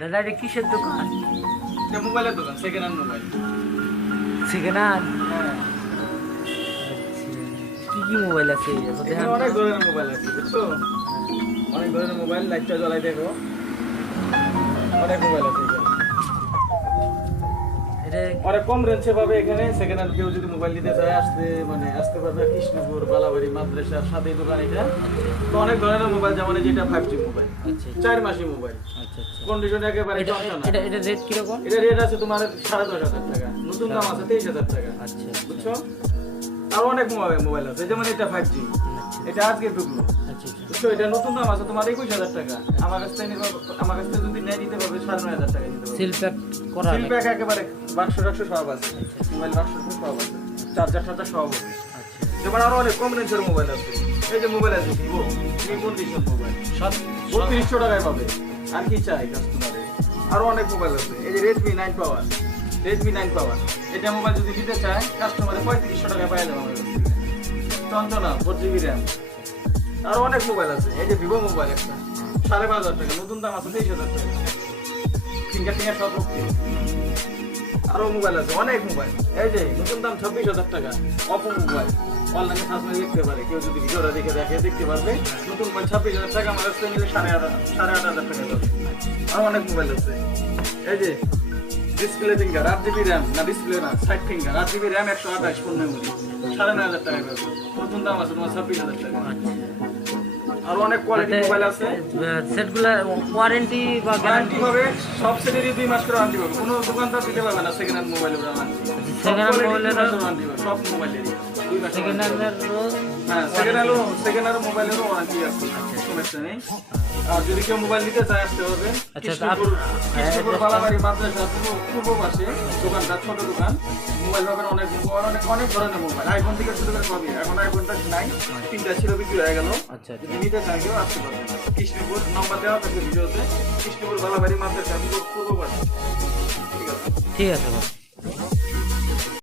দাদা এটা কিসের দোকান? মোবাইলের দোকান second hand mobile. Second hand? হ্যাঁ। কি কি মোবাইল আছে? অনেক ধরনের মোবাইল আছে বুঝছ? অনেক ধরনের মোবাইল লাইটটা জ্বলাই দেখো। অনেক মোবাইল আছে অনেক কম রেঞ্জে পাবে এখানে। সেকেন্ড হ্যান্ড কেউ যদি মোবাইল নিতে চায় আসতে মানে আসতে পারবে কৃষ্ণপুর বালাবাড়ি মাদ্রাসার সাথে দোকান এটা। তো অনেক ধরনের মোবাইল যেমন যেটা ফাইভ জি আচ্ছা চার মাসি মোবাইল আচ্ছা আচ্ছা। কন্ডিশন একেবারে এটা। এটা এটা রেট কীরকম? এটা রেট আছে তোমার সাড়ে দশ হাজার টাকা। নতুন দাম আছে তেইশ হাজার টাকা। আচ্ছা বুঝছ? আরও অনেক মোবাইল মোবাইল আছে যেমন এটা ফাইভ জি এটা আজকে ঢুকলো। আচ্ছা আচ্ছা। বুঝছ? এটা নতুন দাম আছে তোমার একুশ হাজার টাকা। আমার কাছ থেকে আমার কাছ থেকে যদি নেয় নিতে পারবে সাড়ে নয় হাজার টাকা নিতে পারবে। সিল প্যাক করা সিল প্যাক একেবারে বাক্স টাক্স সব আছে। মোবাইল বাক্স সব আছে। চার্জার টার্জার সব আছে। আচ্ছা যেমন আরও অনেক কম রেঞ্জের মোবাইল আছে। এই যে মোবাইল আছে ভিভো ভিভো কন্ডিশন মোবাইল সব বত্রিশশো টাকায় পাবে। আর কি চাই কাস্টমারে আরও অনেক মোবাইল আছে। এই যে Redmi nine power Redmi nine power এটা মোবাইল যদি নিতে চায় কাস্টমারে পঁয়ত্রিশশো টাকায় পাওয়া যাবে আমাদের চঞ্চনা ফোর জিবি র্যাম আরও অনেক মোবাইল আছে। এই যে ভিভো মোবাইল একটা সাড়ে পাঁচ হাজার টাকা নতুন দাম আছে তেইশ হাজার টাকা। ফিঙ্গার টিঙ্গার সব রক্তি আরও মোবাইল আছে অনেক মোবাইল এই যে নতুন দাম ছাব্বিশ হাজার টাকা অপো মোবাইল অনলাইনে সার্চ দেখতে পারে। কেউ যদি ভিডিওটা দেখে দেখে দেখতে পারবে নতুন মোবাইল ছাব্বিশ হাজার টাকা আমার কাছে নিলে সাড়ে আট সাড়ে আট হাজার টাকা যাবে আরও অনেক মোবাইল আছে। এই যে ডিসপ্লে ফিঙ্গার আট জিবি র্যাম না ডিসপ্লে না সাইড ফিঙ্গার আট জিবি র্যাম একশো আঠাশ ফোন মেমোরি সাড়ে নয় হাজার টাকা যাবে নতুন দাম আছে তোমার ছাব্বিশ হাজার টাকা। আরও অনেক কোয়ালিটি মোবাইল আছে। সেটগুলো ওয়ারেন্টি বা গ্যারান্টি পাবে সব সেটেরই দুই মাস করে ওয়ারেন্টি পাবে। কোনো দোকানদার দিতে পারবে না সেকেন্ড হ্যান্ড মোবাইলের ওয়ারেন্টি mobile ওয়ারেন্টি পাবে সব মোবাইলেরই সেকেন্ড হ্যাঁ সেকেন্ড হ্যান্ডও সেকেন্ড হ্যান্ড মোবাইলেরও ওয়ারেন্টি আছে। সমস্যা নেই আর যদি কেউ মোবাইল নিতে চায় আসতে হবে। আচ্ছা, কৃষ্ণপুর বালাবাড়ি পূর্ব- পূর্ব পাশে দোকানটা ছোট দোকান। মোবাইল পাবেন অনেক অনেক অনেক ধরনের মোবাইল আইফোন থেকে শুরু করে সবই। এখন আইফোনটা নাই। তিনটা ছিল বিক্রি হয়ে গেল। আচ্ছা যদি নিতে চান কেউ আসতে পারবেন কৃষ্ণপুর নম্বর দেওয়া থাকবে ভিডিওতে। কৃষ্ণপুর বালাবাড়ি মাদ্রাসা পূর্ব পূর্ব পাশে ঠিক আছে? ঠিক আছে